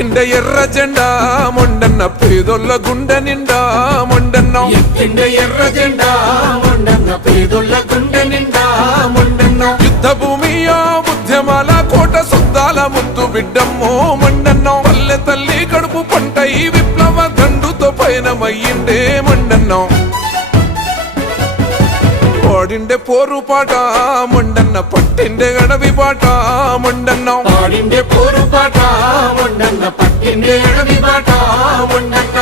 ఎత్తిండ ఎర్ర జెండా మొండన్న పేదొల్ల గుండె నిండా మొండన్న ఎత్తిండ ఎర్ర జెండా మొండన్న పేదొల్ల గుండె నిండా మొండన్న యుద్ధ భూమియో ఉద్యమాల కోట సుద్దాల ముద్దు బిడ్డమ్మో మొండన్న పల్లె తల్లి కడుపు పంట ఈ విప్లవ దండుతో పయనమయ్యిండే మొండన్న పాడిండే పోరు పాట మొండన్న పట్టిండే అడవి బాట మొండన్న పాడిండే పోరు పాట మొండన్న పట్టిండే అడవి బాట మొండన్న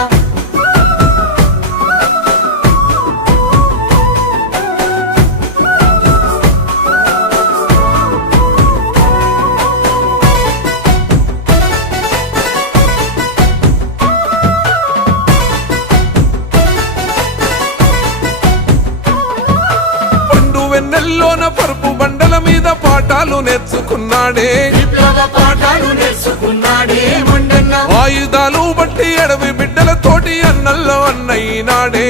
వెన్నెల్లోన పరుపు బండల మీద పాఠాలు నేర్చుకున్నాడే విప్లవ పాఠాలు నేర్చుకున్నాడే మొండన్న ఆయుధాలు బట్టి అడవి బిడ్డలతోటి అన్నల్లో అన్నయ్యనాడే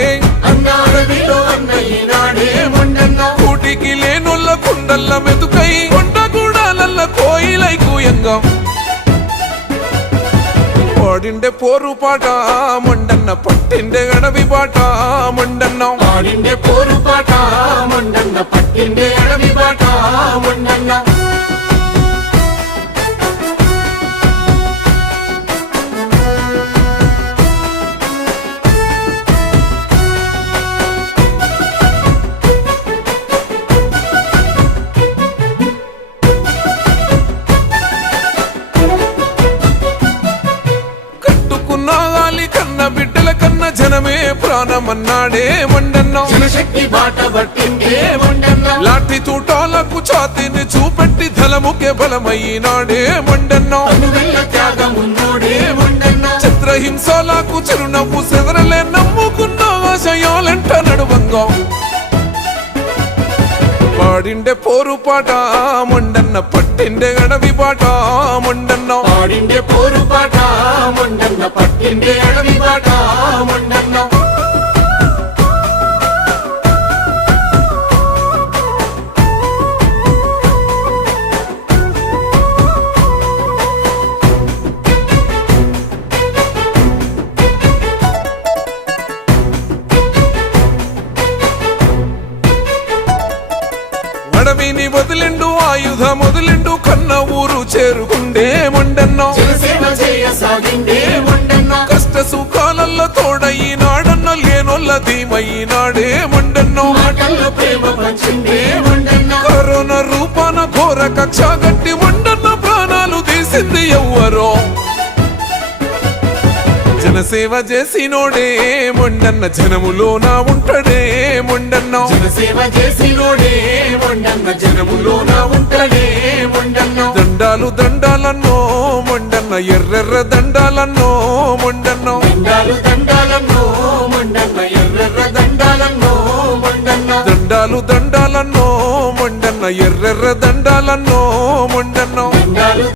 అన్న అడవిలో అన్నయ్యనాడే మొండన్న కూటికి లేనొల్ల కుండల్ల మెతుకై కొండగూడాలల్ల కోయిలై కూయంగా పాడిండే పోరు పాట మొండన్న పట్టిండే అడవి బాట మొండన్న పాడిండే పోరు పాట మొండన్న పట్టిండే అడవి బాట మొండన్న బిడ్డల కన్నా జనమే ప్రాణమన్నాడే మొండన్న జనశక్తి బాట పట్టిండే మొండన్న లాఠీ తూటాలకు ఛాతీని చూపెట్టి ధలముకే బలమైనాడే మొండన్న అనువెల్ల త్యాగమున్నోడే మొండన్న చిత్రహింసలకు చిరునవ్వు సెదరలే నమ్ముకున్న ఆశయాలంట నడువంగా పాడిండే పోరు పాట మొండన్న పట్టిండే అడవి బాట మొండన్న పాడిండే పోరు పాట మొండన్న పట్టిండే అడవి బాట మొండన్న అడవిని వదిలిండు ఆయుధ మొదలిండు కన్న ఊరు చేరుకుండే మొండన్న జనసేవ చేయసాగిండే మొండన్న కష్ట సుఖాలల్లో తోడయినాడన్న లేనొల్ల ధీమయినాడే మొండన్న మాటల్లో ప్రేమ పంచిండే మొండన్న కరోనా రూపాన ఘోర కక్ష గట్టి మొండన్న ప్రాణాలు తీసింది ఎవ్వరో జనసేవ చేసినోడే మొండన్న జనములోన ఉంటాడే మొండన్న జనసేవ చేసినోడే మొండన్న జనములోన ఉంటాడే మొండన్న దండాలు దండాలన్నో మొండన్న ఎర్రెర్ర దండాలన్నో మొండన్న దండాలు దండాలన్నో మొండన్న ఎర్రెర్ర దండాలన్నో మొండన్న దండాలు దండాలన్నో మొండన్న ఎర్రెర్ర దండాలన్నో